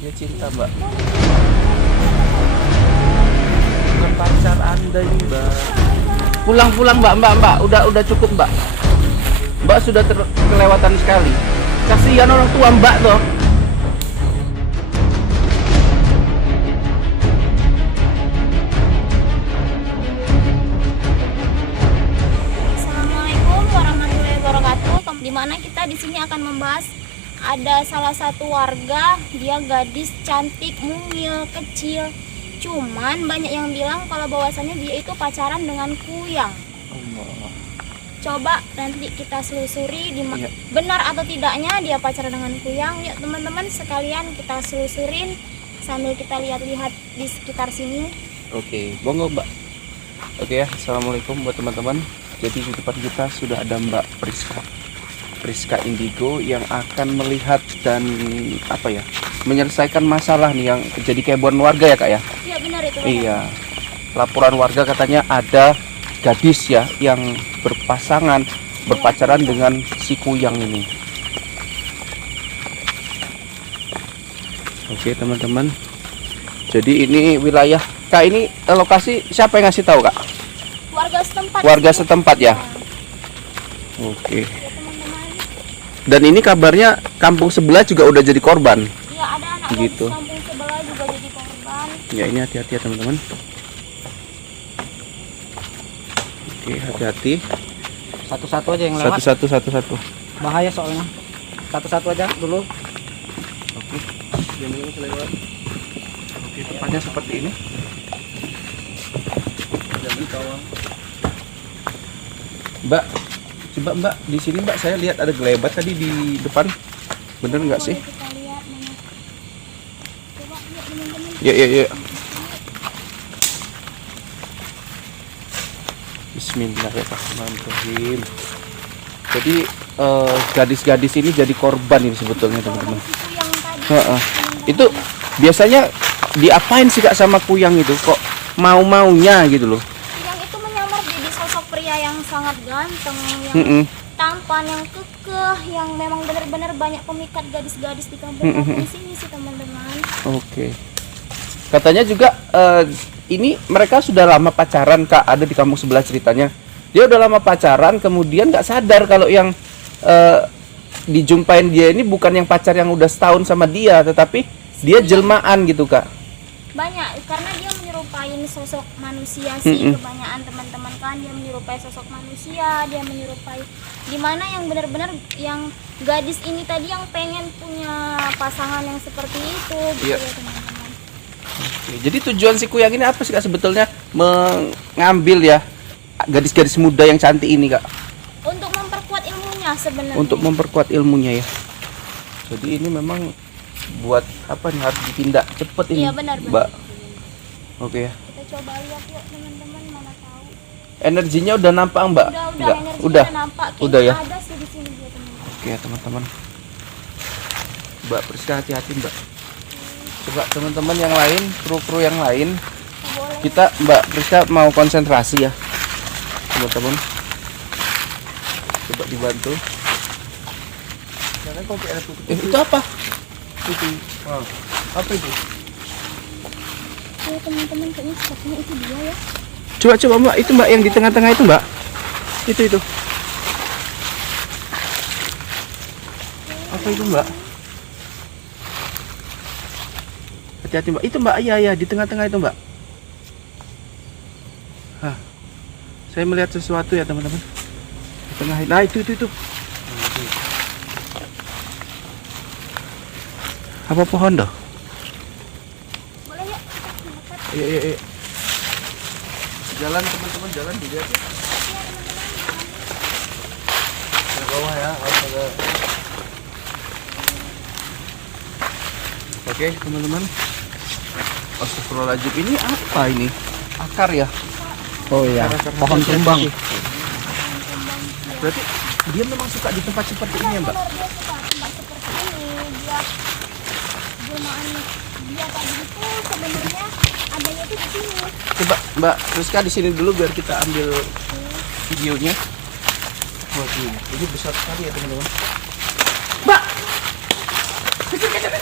Dia cinta, Mbak. Bukan pacar Anda ini, Mbak. Pulang, Mbak. Udah cukup, Mbak. Mbak sudah kelewatan sekali. Kasihan orang tua Mbak toh. Assalamualaikum warahmatullahi wabarakatuh. Di mana kita di sini akan membahas ada salah satu warga, dia gadis cantik, mungil, kecil. Cuman banyak yang bilang kalau bahwasannya dia itu pacaran dengan kuyang. Coba nanti kita selusuri benar atau tidaknya dia pacaran dengan kuyang. Yuk teman-teman sekalian kita selusurin sambil kita lihat-lihat di sekitar sini. Oke, bongo Mbak. Oke ya, assalamualaikum buat teman-teman. Jadi di depan kita sudah ada Mbak Priska Indigo yang akan melihat dan menyelesaikan masalah nih yang terjadi kehebohan warga ya Kak ya. Iya benar itu. Iya. Laporan warga katanya ada gadis ya yang berpacaran dengan si kuyang ini. Oke teman-teman. Jadi ini wilayah Kak, ini lokasi siapa yang ngasih tahu Kak? Warga setempat. Warga setempat ya. Oke. Dan ini kabarnya kampung sebelah juga udah jadi korban. Iya, ada anak gitu. Kampung sebelah juga jadi korban. Ya ini hati-hati ya teman-teman. Oke, hati-hati. Satu-satu aja yang lewat. Satu. Bahaya soalnya. Satu-satu aja dulu. Oke. Yang ini lewat. Oke, tempatnya seperti ini. Jadi kawan. Mbak, coba Mbak, di sini Mbak saya lihat ada gelebat tadi di depan. Bener nggak sih? Kita lihat mana. Coba lihat teman-teman. Ya. Bismillahirrahmanirrahim. Jadi gadis-gadis ini jadi korban ini sebetulnya teman-teman. Si kuyang tadi. Itu biasanya diapain sih Kak sama kuyang itu? Kok mau-maunya gitu loh? Kuyang itu menyamar jadi sosok pria yang sangat ganteng, yang tampan, yang kekeh, yang memang benar-benar banyak pemikat gadis-gadis di kampung-kampung sini sih teman-teman. Oke. Katanya juga ini mereka sudah lama pacaran Kak, ada di kampung sebelah ceritanya. Dia udah lama pacaran, kemudian nggak sadar kalau yang dijumpain dia ini bukan yang pacar yang udah setahun sama dia, tetapi dia jelmaan gitu Kak. Banyak, karena dia menyerupai sosok manusia sih. Kebanyakan teman-teman kan dia menyerupai sosok manusia, dia menyerupai dimana yang benar-benar yang gadis ini tadi yang pengen punya pasangan yang seperti itu gitu. Iya. Ya teman-teman. Oke, jadi tujuan si kuyang ini apa sih Kak sebetulnya mengambil ya gadis-gadis muda yang cantik ini Kak? Untuk memperkuat ilmunya sebenarnya. Untuk memperkuat ilmunya ya. Jadi ini memang buat apa nih, harus ditindak cepet ini. Iya benar. Mbak. Oke ya. Kita coba lihat yuk teman-teman, mana tahu. Energinya udah nampak Mbak? Enggak? Energinya Udah. nampak. Udah ya. Ada sih di sini dia teman-teman. Oke ya teman-teman. Mbak Priska hati-hati Mbak. Coba teman-teman yang lain, kru-kru yang lain, Boleh. kita Mbak Priska mau konsentrasi ya teman-teman. Coba dibantu. Jangan kopi ada tutup. Itu apa? Itu. Apa itu? Oh teman-teman, kayaknya sepertinya itu dia ya. Coba Mbak, itu Mbak yang di tengah-tengah itu Mbak. Itu. Apa itu Mbak? Hati-hati Mbak. Itu Mbak, iya di tengah-tengah itu Mbak. Hah. Saya melihat sesuatu ya teman-teman. Di tengah. Nah itu. Apa pohon dah? Boleh yuk kita mendekat. Iya. Jalan teman-teman, jalan dilihat ya. Ke bawah ya, Oke teman-teman. Astagfirullahaladzim, ini apa ini? Akar ya? Oh iya, Akar pohon tumbang. Berarti dia memang suka di tempat seperti ini ya Mbak? Benar, dia suka tempat seperti ini. Dia jelmaan dia tadi itu sebenarnya adanya tuh di sini. Coba Mbak Rizka di sini dulu biar kita ambil videonya. Waduh, ini besar sekali ya teman-teman. Mbak! Kejar!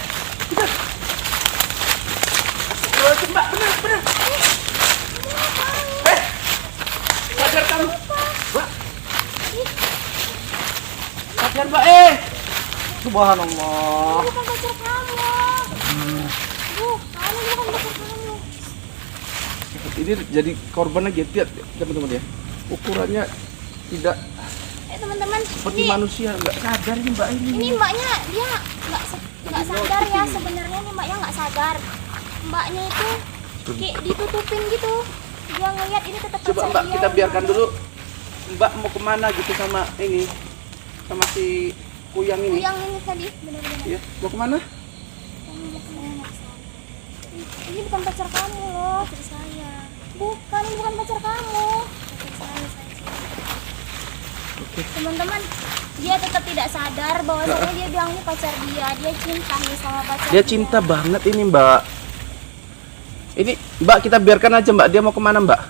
Subhanallah. Ini bukan pacar kamu. Bukan, ini bukan pacar kamu. Ini jadi korbannya gitu ya teman-teman ya. Ukurannya tidak Teman-teman, seperti ini manusia, nggak sadar ini mbak ini. ini mbaknya dia nggak sadar ya sebenarnya nih mbaknya nggak sadar. Mbaknya itu kayak ditutupin gitu. Dia ngeliat ini tetap Coba pacar mbak dia, kita biarkan mbaknya. dulu. Mbak mau kemana gitu sama ini, sama si kuyang ini? Yang ini tadi benar-benar. Iya, mau kemana? Kamu mau kemana, nggak salah. Ini bukan pacar kamu loh, pacar saya. Bukan, ini bukan pacar kamu. Pacar saya. Teman-teman, dia tetap tidak sadar bahwasanya dia bilang ini pacar dia cinta nih sama pacar Dia cinta banget ini mbak. Ini mbak kita biarkan aja mbak. Dia mau kemana mbak?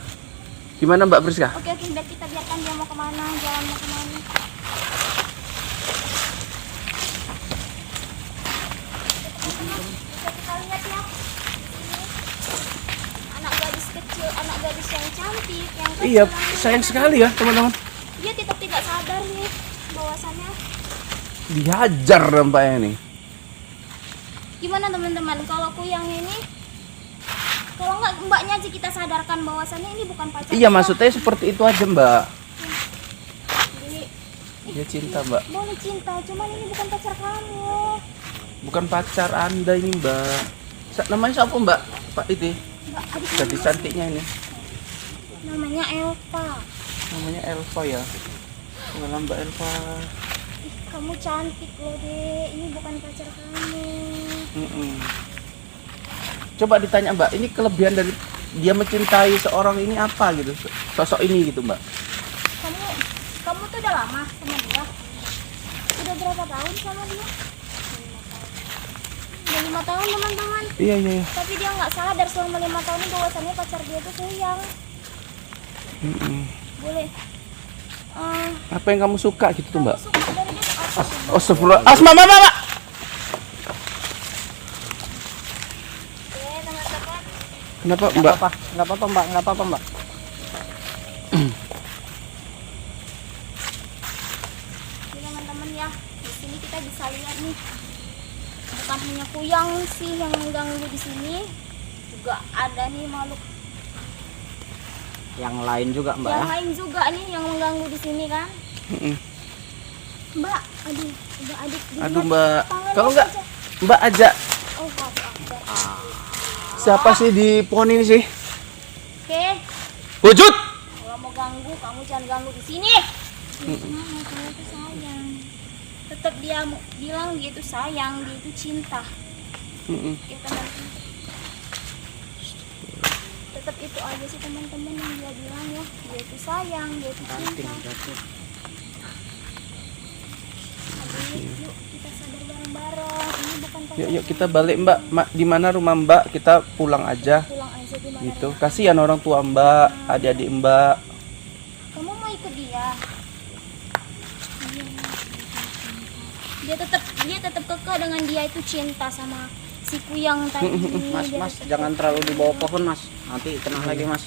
Gimana mbak Priska? Oke, biar kita biarkan dia mau kemana, jalan mau kemana. Teman-teman, bisa kita lihat ya. Ini anak gadis kecil, anak gadis yang cantik, yang kecil, Iya, yang sayang cantik. sekali ya teman-teman. Dia tetap tidak sadar nih bahwasannya. Dihajar nampaknya nih. Gimana teman-teman kalau kuyang ini, kalau nggak mbaknya aja kita sadarkan bahwasannya ini bukan pacar Iya dia. maksudnya seperti itu aja mbak. Jadi, Dia cinta mbak. boleh cinta, cuman ini bukan pacar kamu. Bukan pacar anda ini mbak. Namanya siapa mbak? Pak ini. Mbak, adik Gadis cantiknya ini. namanya Elva. Namanya Elva ya. Kenalan mbak Elva. Ih, kamu cantik loh dek, ini bukan pacar kamu. Mm-mm. Coba ditanya mbak, ini kelebihan dari dia mencintai seorang ini apa gitu? Sosok ini gitu mbak. Kamu tuh udah lama sama dia? Udah berapa tahun sama dia? 5 tahun teman-teman. Iya iya. Iya. Tapi dia nggak sadar selama 5 tahun ini bahwasannya pacar dia tuh kuyang. Mm-mm. Boleh. Apa yang kamu suka gitu tuh mbak? Suka dari dia tuh apa sih? Oh astagfirullah. Asma mama mbak. Oke teman-teman. Kenapa Nggak mbak? apa-apa, nggak apa-apa mbak, nggak apa-apa mbak. Ini teman-teman ya, di sini kita bisa lihat nih, bukan hanya kuyang sih yang mengganggu di sini, juga ada nih makhluk Yang lain juga mbak yang ya. lain juga nih yang mengganggu di sini kan. Mm-mm. Mbak, aduh, udah adik dilihat Aduh mbak. tangannya Kalau nggak aja. mbak aja. Oh maaf, Akbar. Siapa sih di pohon ini sih? Oke, Wujud. kalau mau ganggu kamu jangan ganggu di sini. Gimana kalau itu sayang? Tetap dia bilang dia itu sayang, dia itu cinta. Mm-mm. Ya teman-teman, tetap itu aja sih teman-teman yang dia bilang ya, dia itu sayang, dia itu cinta. Aduh, yuk kita sadar bareng-bareng, ini bukan pacar Yuk kita balik mbak. Di mana rumah mbak? Kita pulang aja. pulang aja gimana Gitu. ya? Kasihan orang tua mbak, adik-adik mbak. Kamu mau ikut dia? Iya. Dia tetap kekeh dengan dia itu cinta sama si kuyang tadi. Mas, Dia mas, tetap jangan kekeh. terlalu di bawah pohon mas. Nanti kena lagi mas.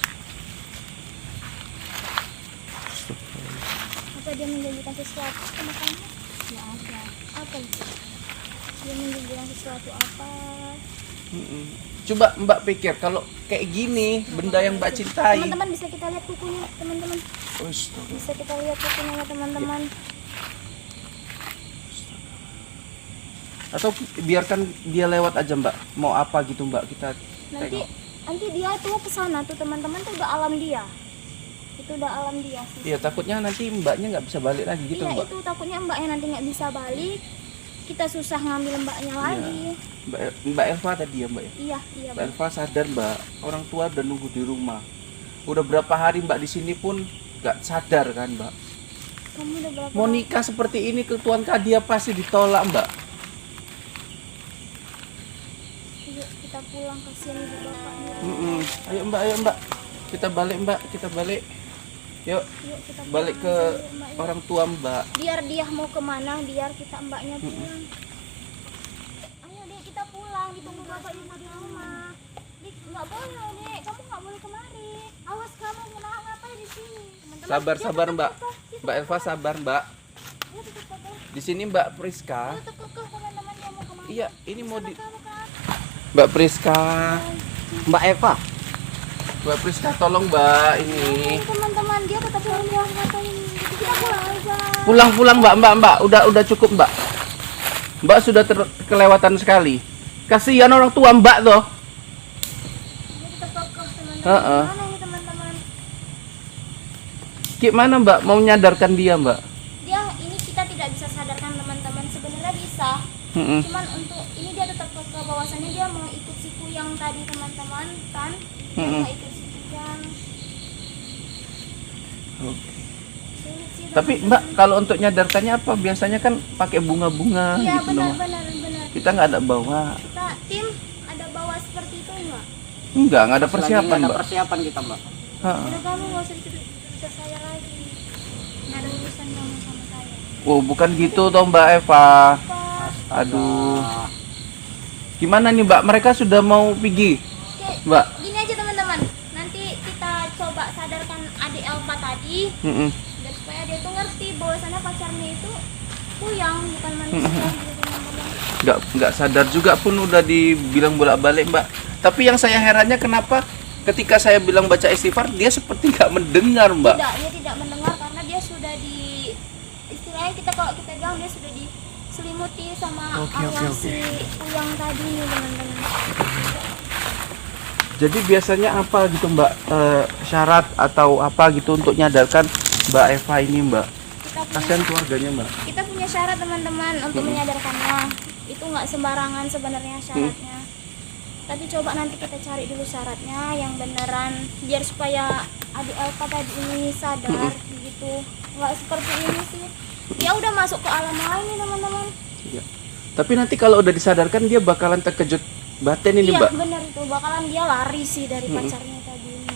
Apa dia menjanjikan sesuatu sama kamu? Ya ada. Apa itu? Dia menjanjikan sesuatu apa? Mm-mm. Coba mbak pikir kalau kayak gini benda yang mbak cintai. Teman-teman bisa kita lihat kukunya, teman-teman. Bisa kita lihat kukunya ya, teman-teman. Atau biarkan dia lewat aja mbak. Mau apa gitu mbak kita Nanti tengok. nanti dia tuh ke sana tuh teman-teman tuh udah alam dia. Itu udah alam dia sih. Iya takutnya nanti mbaknya nggak bisa balik lagi gitu Iya mbak. itu takutnya mbaknya nanti nggak bisa balik, kita susah ngambil mbaknya lagi. Mbak Elva tadi ya mbak ya. Iya iya. Mbak Elva sadar mbak. Orang tua udah nunggu di rumah. Udah berapa hari mbak di sini pun nggak sadar kan mbak. Kamu udah berapa? Mau nikah seperti ini ke Tuan Kadia pasti ditolak mbak. Yuk kita pulang, kasihan ibu bapaknya. Mm-mm. Ayo mbak. Kita balik mbak. Kita balik. Yuk Yuk kita balik pulang ke aja, Mbak, ya. orang tua mbak. Biar dia mau kemana, biar kita mbaknya pulang. Ayo dek kita pulang, ditunggu bapak ibu di rumah. Dik nggak boleh dek, kamu nggak boleh kemari. Awas kamu ngapain di sini? Teman-teman, Sabar dia sabar tetap mbak. kekeh, dia Mbak Elva sabar mbak. tetap kekeh. Di sini Mbak Priska. Dia tetap kekeh, Iya, ini mau di Mbak Priska. Mbak Eva. Mbak Priska tolong Mbak ini. Teman-teman dia tetap pulang ngapain? Kita pulang aja. Pulang Mbak. Udah cukup Mbak. Mbak sudah kelewatan sekali. Kasihan orang tua Mbak tuh. Dia tetap kokoh teman-teman. Heeh. Mana ini teman-teman? Gimana Mbak mau menyadarkan dia Mbak? Dia ini kita tidak bisa sadarkan teman-teman. Sebenarnya bisa. Mm-mm. Cuman untuk ini dia tetap kokoh bahwasannya dia mau ikut si Kuyang tadi teman-teman kan? Dia Mm-mm. mau ikut si Kuyang. Sulit sih, Tapi teman-teman. Mbak kalau untuk nyadarkannya apa? Biasanya kan pakai bunga-bunga Iya gitu loh. benar. Kita nggak ada bawa. Kita tim ada bawa seperti itu enggak? Nggak ada Lagi persiapan nggak ada Mbak. persiapan kita Mbak. Heeh. Udah kamu nggak usah cerita saya lagi. Nggak ada urusan kamu sama saya. Oh bukan gitu toh Mbak Eva. Pak, Aduh. Gimana nih Mbak? Mereka sudah mau pergi oke, Mbak? gini aja teman-teman. Nanti kita coba sadarkan adik Elva tadi, Mm-mm. dan supaya dia tuh ngerti bahwasannya pacarnya itu Kuyang bukan manusia gitu teman-teman. Nggak sadar juga pun udah dibilang bolak-balik Mbak. Tapi yang saya herannya kenapa ketika saya bilang baca istighfar dia seperti nggak mendengar Mbak. Tidak, dia tidak mendengar karena dia sudah istilahnya kita kalau kita bilang dia sudah diselimuti sama Oke. arwah si Kuyang tadi nih teman-teman. Jadi biasanya apa gitu Mbak, syarat atau apa gitu untuk nyadarkan Mbak Eva ini Mbak? Kasihan keluarganya Mbak. Kita punya syarat teman-teman untuk menyadarkannya. Itu nggak sembarangan sebenarnya syaratnya. Tapi coba nanti kita cari dulu syaratnya yang beneran biar supaya adik Elva tadi ini sadar gitu. Nggak seperti ini sih. Dia udah masuk ke alam lain nih teman-teman. Iya. Tapi nanti kalau udah disadarkan dia bakalan terkejut batin ini Iya Mbak. bener itu bakalan dia lari sih dari pacarnya tadi ini.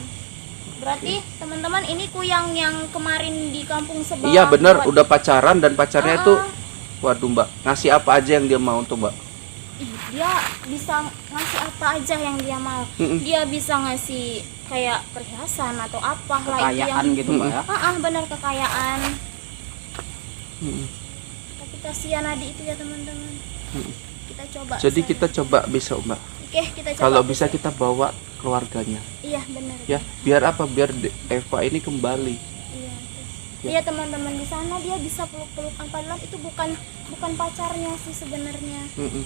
Berarti teman-teman ini Kuyang yang kemarin di kampung sebelah. Iya bener, buat- udah pacaran dan pacarnya itu, Ah. waduh Mbak, ngasih apa aja yang dia mau tuh Mbak. Ih, dia bisa ngasih apa aja yang dia mau. Mm-mm. Dia bisa ngasih kayak perhiasan atau apa lah itu yang Kekayaan gitu Mbak ya. benar kekayaan. Mm-mm. Tapi kasihan adik itu ya teman-teman. Mm-mm. Kita coba. Jadi sadar. kita coba besok Mbak. Oke, kita coba. Kalau bisa kita bawa keluarganya, Iya benar. ya. Biar apa? Biar Eva ini kembali. Iya. Iya teman-teman di sana dia bisa peluk-pelukan padahal itu bukan pacarnya sih sebenarnya. Mm-mm.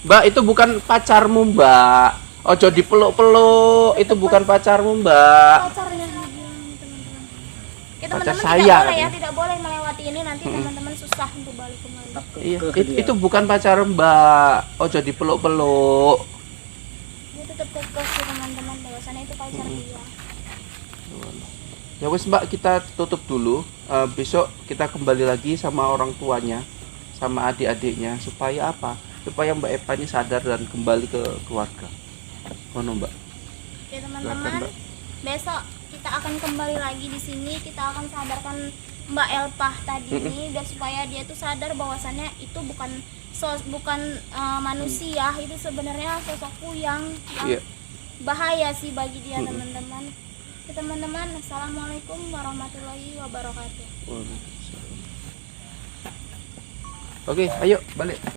Mbak, itu bukan pacarmu Mbak. Ojo dipeluk-peluk, itu bukan pacarmu Mbak. Pacarnya dia bilang, teman-teman. Ya Pacar teman-teman saya tidak boleh ya, katanya. tidak boleh melewati ini nanti teman-teman susah untuk balik kembali. Iya, Ke dia. itu bukan pacar Mbak. Ojo dipeluk-peluk. Dia tetap kokoh sih teman-teman bahwasannya itu pacar dia. Ya wes Mbak, kita tutup dulu. Besok kita kembali lagi sama orang tuanya, sama adik-adiknya, supaya apa? Supaya Mbak Eva ini sadar dan kembali ke keluarga. Mana Mbak? Oke Silakan, teman-teman, Mbak. besok kita akan kembali lagi di sini. Kita akan sadarkan Mbak Elpah tadi ini biar supaya dia tuh sadar bahwasannya itu bukan manusia, itu sebenarnya sosok Kuyang yang Iya. bahaya sih bagi dia teman-teman. Oke teman-teman, assalamualaikum warahmatullahi wabarakatuh. Oke, ayo balik.